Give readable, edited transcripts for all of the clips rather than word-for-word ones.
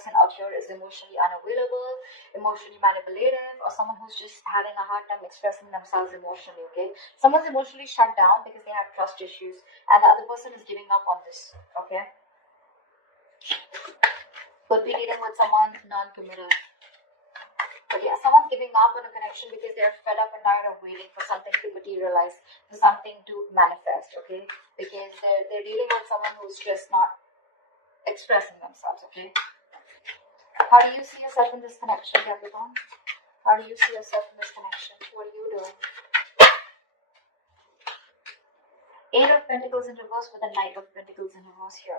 person out here is emotionally unavailable, emotionally manipulative, or someone who's just having a hard time expressing themselves emotionally, okay? Someone's emotionally shut down because they have trust issues, and the other person is giving up on this, okay? Could be dealing with someone non-committal. But yeah, someone's giving up on a connection because they're fed up and tired of waiting for something to materialize, for something to manifest, okay? Because they're dealing with someone who's just not expressing themselves, okay? How do you see yourself in this connection, Capricorn? How do you see yourself in this connection? What are you doing? Eight of Pentacles in reverse with a Knight of Pentacles in reverse here.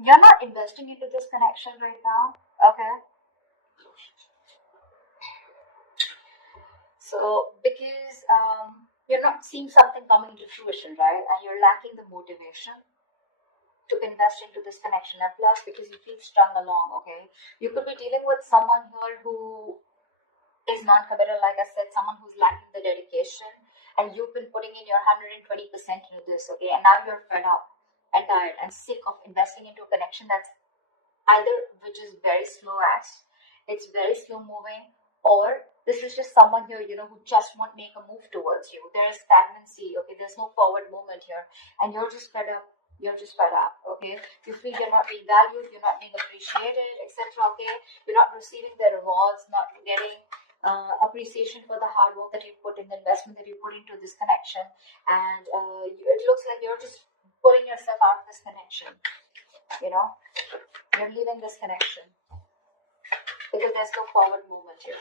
You're not investing into this connection right now, okay? So, because you're not seeing something coming to fruition, right? And you're lacking the motivation to invest into this connection. And plus, because you feel strung along, okay? You could be dealing with someone here who is non-committal, like I said, someone who's lacking the dedication. And you've been putting in your 120% into this, okay? And now you're fed up and tired and sick of investing into a connection that's either which is very slow as, it's very slow moving, or this is just someone here, who just won't make a move towards you. There's stagnancy, okay? There's no forward movement here, and you're just fed up. You're just fed up, okay? You feel you're not being valued, you're not being appreciated, etc., okay? You're not receiving the rewards, not getting appreciation for the hard work that you put in, the investment that you put into this connection, and it looks like you're just pulling yourself out of this connection, You're leaving this connection because there's no forward movement here.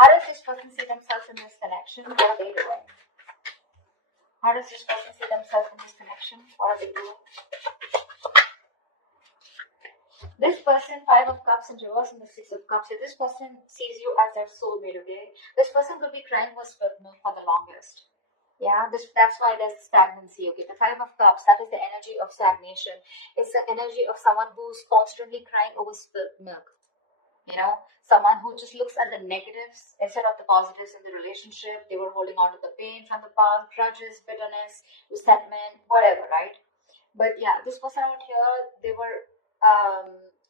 How does this person see themselves in this connection? What are they doing? How does this person see themselves in this connection? What are they doing? This person, Five of Cups in reverse and the Six of Cups. This person sees you as their soulmate, okay? This person could be crying for spilt milk for the longest. Yeah, that's why there's stagnancy, okay? The Five of Cups, that is the energy of stagnation. It's the energy of someone who's constantly crying over spilt milk. Someone who just looks at the negatives instead of the positives in the relationship. They were holding on to the pain from the past, grudges, bitterness, resentment, whatever, right? But yeah, this person out here, they were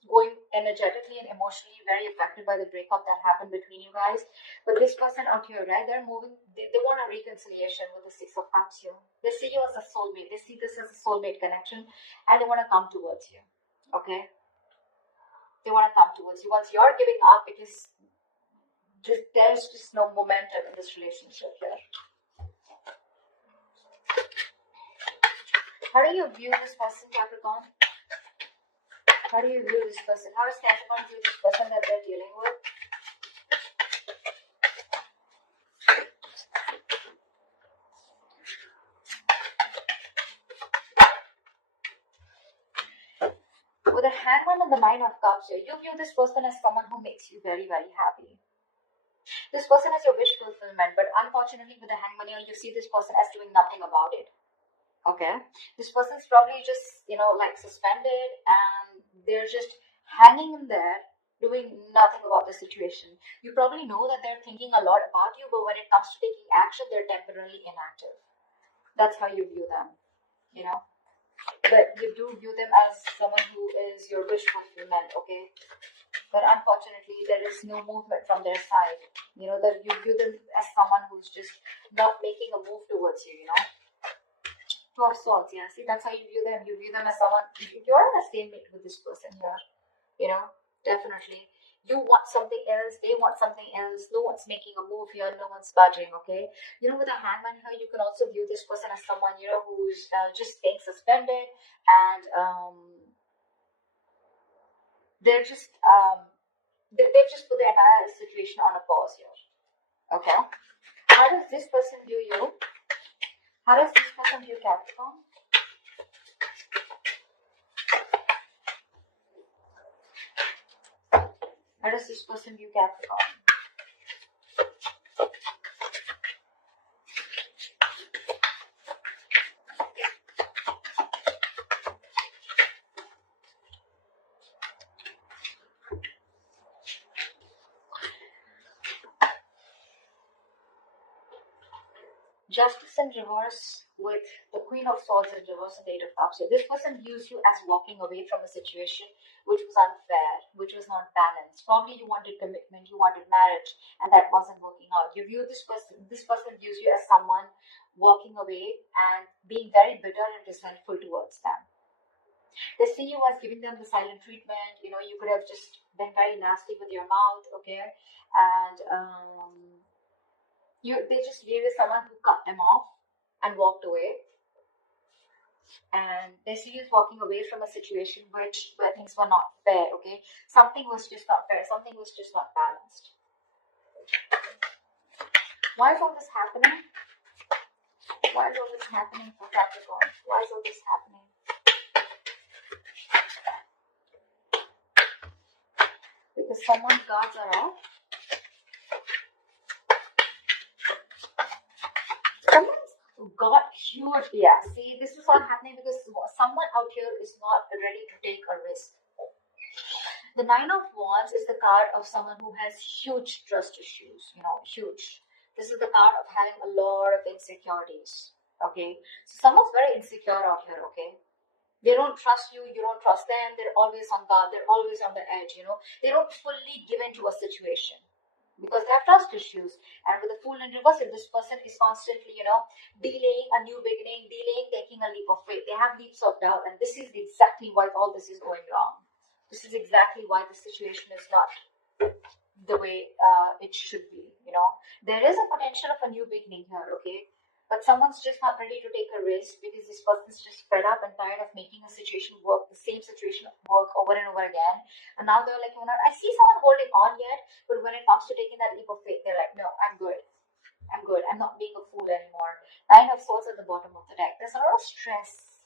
going energetically and emotionally very affected by the breakup that happened between you guys. But this person out here, right, they're moving, they want a reconciliation with the Six of Cups here. They see you as a soulmate. They see this as a soulmate connection, and they want to come towards you, okay? They want to come towards you. Once you're giving up, because there's just no momentum in this relationship here. How do you view this person, Capricorn? How do you view this person? How does Capricorn view this person that they're dealing with? With the Hangman and the Nine of Cups here, you view this person as someone who makes you very, very happy. This person is your wish fulfillment, but unfortunately with the Hangman here, you see this person as doing nothing about it. Okay? This person's probably just, like suspended, and they're just hanging in there, doing nothing about the situation. You probably know that they're thinking a lot about you, but when it comes to taking action, they're temporarily inactive. That's how you view them, But you do view them as someone who is your wish fulfillment, okay? But unfortunately, there is no movement from their side. That you view them as someone who's just not making a move towards you, Two of Swords, yeah. See, that's how you view them. You view them as someone, you're in a stalemate with this person here, definitely. You want something else, they want something else, no one's making a move here, no one's budging, okay? With a Hangman here, you can also view this person as someone, who's just staying suspended, and they're just, they've just put the entire situation on a pause here, okay? How does this person view you? How does this person view Capricorn? How does this person view Capricorn? Justice in reverse with the Queen of Swords in reverse and the Eight of Cups. So this person views you as walking away from a situation which was unfair, which was not balanced. Probably you wanted commitment, you wanted marriage, and that wasn't working out. You view this person views you as someone walking away and being very bitter and resentful towards them. They see you as giving them the silent treatment. You know, you could have just been very nasty with your mouth, okay? And they just view you as someone who cut them off and walked away. And they see you walking away from a situation where things were not fair, okay? Something was just not fair, something was just not balanced. Why is all this happening? Why is all this happening for Capricorn? Why is all this happening? Because someone's guards are off. Someone's got huge, yeah. See, this is all happening because someone out here is not ready to take a risk. The Nine of Wands is the card of someone who has huge trust issues, you know, huge. This is the card of having a lot of insecurities, okay? So someone's very insecure out here, okay? They don't trust you, you don't trust them, they're always on guard, they're always on the edge, you know? They don't fully give into a situation because they have trust issues. And with the Fool in reverse, this person is constantly, you know, delaying a new beginning, delaying taking a leap of faith. They have leaps of doubt, and this is exactly why all this is going wrong. This is exactly why the situation is not the way it should be, you know. There is a potential of a new beginning here, okay? But someone's just not ready to take a risk because this person's just fed up and tired of making a situation work, the same situation work over and over again. And now they're like, you know, I see someone holding on yet, but when it comes to taking that leap of faith, they're like, no, I'm good. I'm good. I'm not being a fool anymore. Nine of Swords at the bottom of the deck. There's a lot of stress,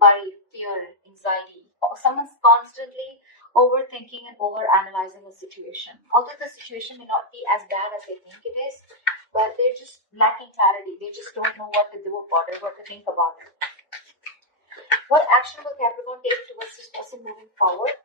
worry, fear, anxiety. Someone's constantly overthinking and overanalyzing a situation. Although the situation may not be as bad as they think it is, but they're just lacking clarity. They just don't know what to do about it, what to think about it. What action will Capricorn take towards this person moving forward?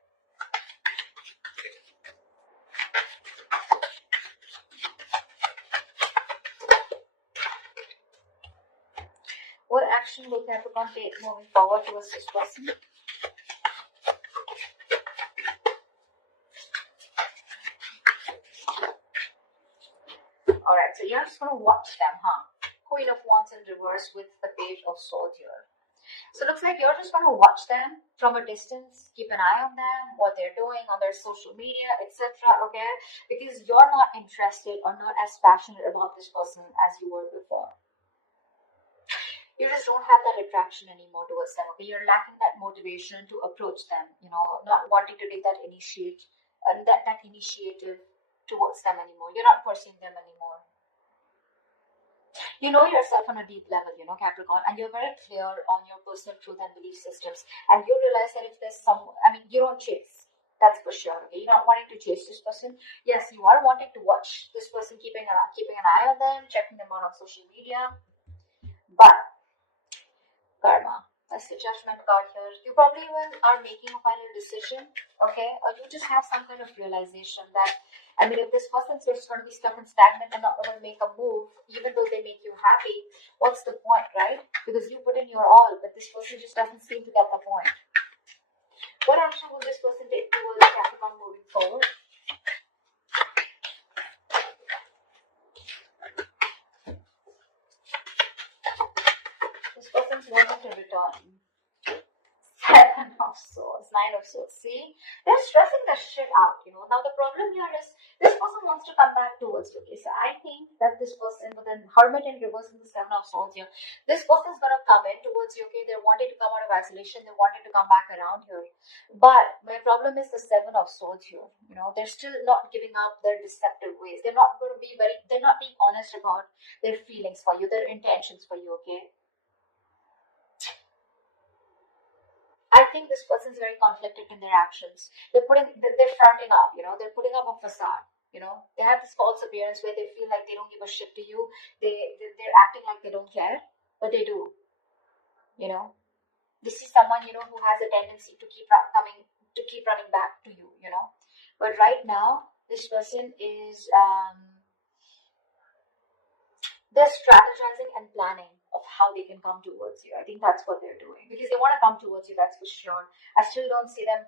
What action will Capricorn take moving forward towards this person? Alright, so you're just going to watch them, huh? Queen of Wands in reverse with the Page of Swords here. So it looks like you're just going to watch them from a distance, keep an eye on them, what they're doing on their social media, etc. Okay? Because you're not interested or not as passionate about this person as you were before. You just don't have that attraction anymore towards them. Okay? You're lacking that motivation to approach them, you know, not wanting to take that initiative towards them anymore. You're not pursuing them anymore. You know yourself on a deep level, you know, Capricorn, and you're very clear on your personal truth and belief systems. And you realize that if there's you don't chase. That's for sure. Okay? You're not wanting to chase this person. Yes, you are wanting to watch this person, keeping an eye on them, checking them out on social media. But karma. That's the Judgment card here. You probably are making a final decision, okay? Or you just have some kind of realization that, if this person's just going to be stuck and stagnant and not going to make a move, even though they make you happy, what's the point, right? Because you put in your all, but this person just doesn't seem to get the point. What action will this person take towards Capricorn moving forward? This person's wanting to return. Seven of Swords, Nine of Swords. See, they're stressing the shit out, you know. Now the problem here is this person wants to come back towards you. Okay, so I think that this person with an Hermit in reverse in the Seven of Swords here, this person's gonna come in towards you. Okay, they're wanting to come out of isolation. They wanted to come back around here, but my problem is the Seven of Swords here. You know, they're still not giving up their deceptive ways. They're not going to be they're not being honest about their feelings for you, their intentions for you. Okay. I think this person's very conflicted in their actions. They're fronting up, you know, they're putting up a facade, you know. They have this false appearance where they feel like they don't give a shit to you. They're acting like they don't care, but they do, you know. This is someone, you know, who has a tendency to keep running back to you, you know. But right now, this person is they're strategizing and planning of how they can come towards you. I think that's what they're doing because they want to come towards you, that's for sure. I still don't see them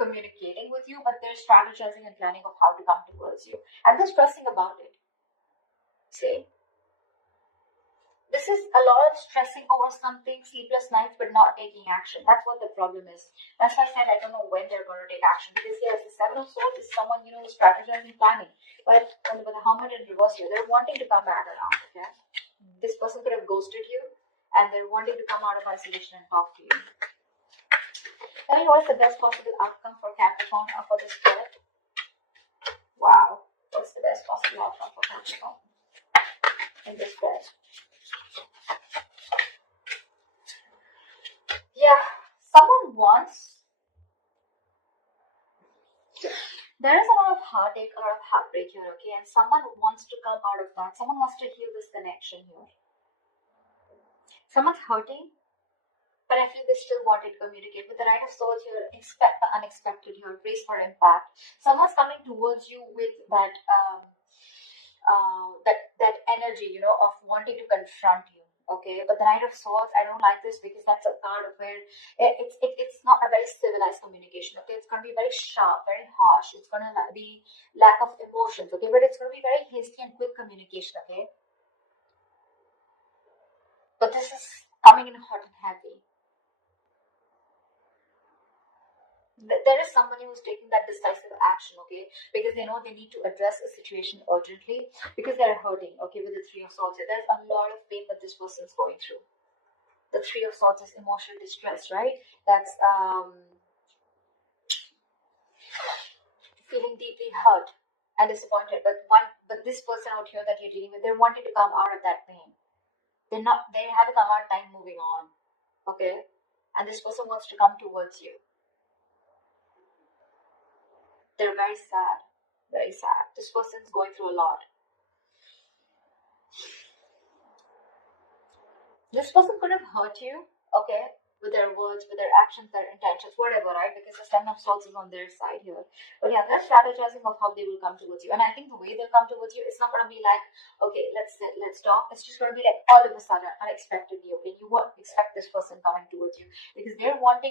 communicating with you, but they're strategizing and planning of how to come towards you. And they're stressing about it. See? This is a lot of stressing over something, sleepless nights, but not taking action. That's what the problem is. That's why I said I don't know when they're going to take action. Because yes, the Seven of Swords is someone, strategizing, planning. But with the Hermit in reverse here, they're wanting to come back around, okay? This person could have ghosted you, and they're wanting to come out of isolation and talk to you. Tell me what is the best possible outcome for Capricorn or for this spread? Wow. What's the best possible outcome for Capricorn in this spread? Yeah, someone wants. There is a lot of heartache, a lot of heartbreak here, okay? And someone wants to come out of that. Someone wants to heal this connection here. Someone's hurting, but I feel they still wanted to communicate. With the Knight of Swords here, expect the unexpected here. Brace for impact. Someone's coming towards you with that that energy, of wanting to confront you. Okay, but the Knight of Swords, I don't like this because that's a card of where it's not a very civilized communication. Okay, it's going to be very sharp, very harsh. It's going to be lack of emotions. Okay, but it's going to be very hasty and quick communication. Okay, but this is coming in hot and heavy. There is somebody who's taking that decisive action, okay, because they know they need to address a situation urgently because they're hurting, okay, with the Three of Swords. There's a lot of pain that this person's going through. The Three of Swords is emotional distress, right? That's feeling deeply hurt and disappointed. But this person out here that you're dealing with, they're wanting to come out of that pain. They're having a hard time moving on, okay, and this person wants to come towards you. They're very sad. Very sad. This person's going through a lot. This person could have hurt you, okay, with their words, with their actions, their intentions, whatever, right? Because the Seven of Swords is on their side here. But yeah, they're strategizing of how they will come towards you. And I think the way they'll come towards you, it's not going to be like, okay, let's talk. It's just going to be like all of a sudden, unexpectedly, okay? You won't expect this person coming towards you because they're wanting